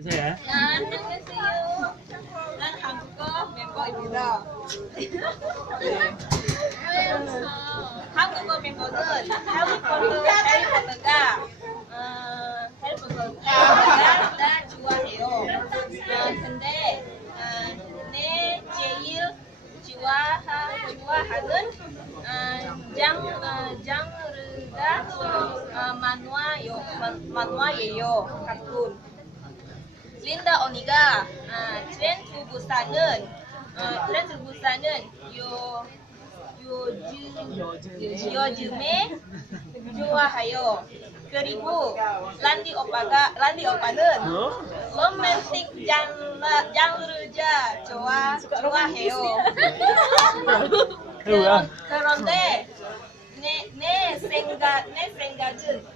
saya. 안녕하세요. 난 한국어 멤버입니다. 한국어 멤버는 해리포터가 좋아해요. 근데 내 제일 좋아하는 장르가 만화예요. 카툰. 린다 언니가 트렌드 부사는 요즘에 좋아해요. 그리고 란디 오빠는 로맨틱 장르자 좋아해요. 그런데 내 생각은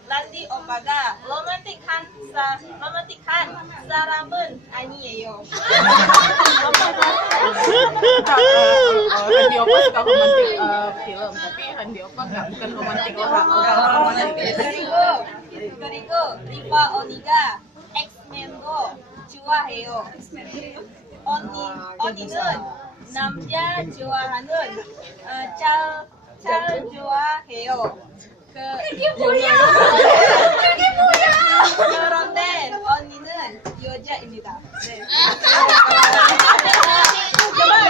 란디 오빠가 로맨틱한 사람은 아니에요. Handi Opa suka romantik film, tapi Handi Opa bukan romantik orang. 그리고 리바 언니가 엑스맨도 좋아해요. 언니는 남자 좋아하는 잘 좋아해요. 그게 뭐야?